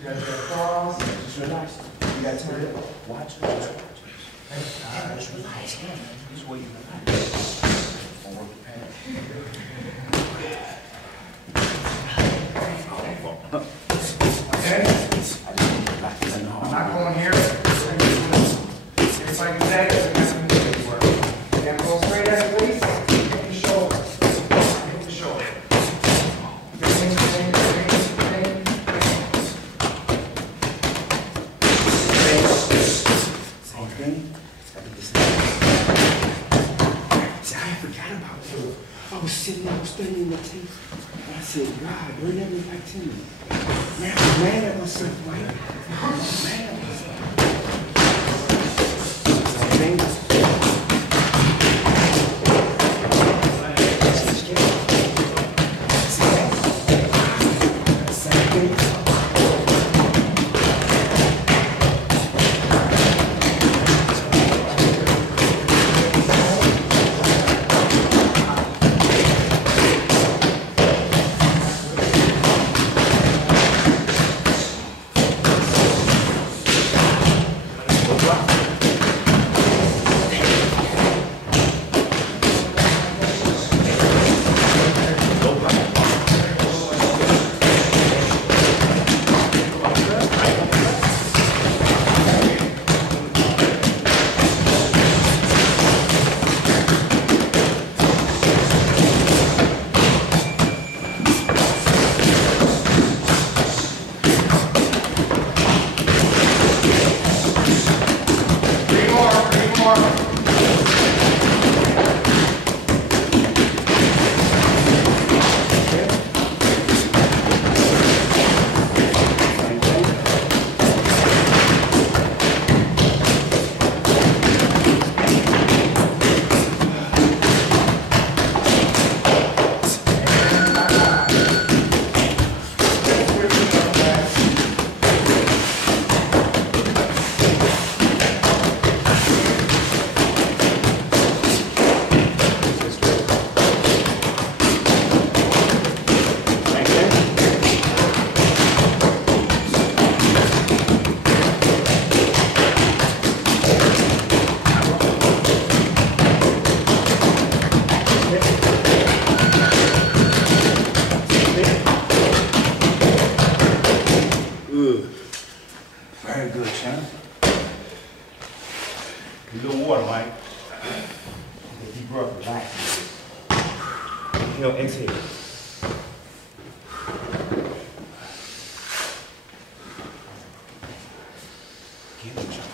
You gotta get across. Just relax. You gotta turn it up. Watch it. Just relax. Just wait. Relax. Don't work the pants. Okay? I'm not going here. Everybody can say it. Then go straight at it, please. Hit the shoulder. Hit the shoulder. Same thing. See, I forgot about you. I was sitting there studying the tape. And I said, God, bring that back to me. Man, I'm mad at myself, right? I'm mad at myself. Same thing. Very good, champ. A little water, Mike. Get deep breath, relax. Inhale, exhale. Give it a shot.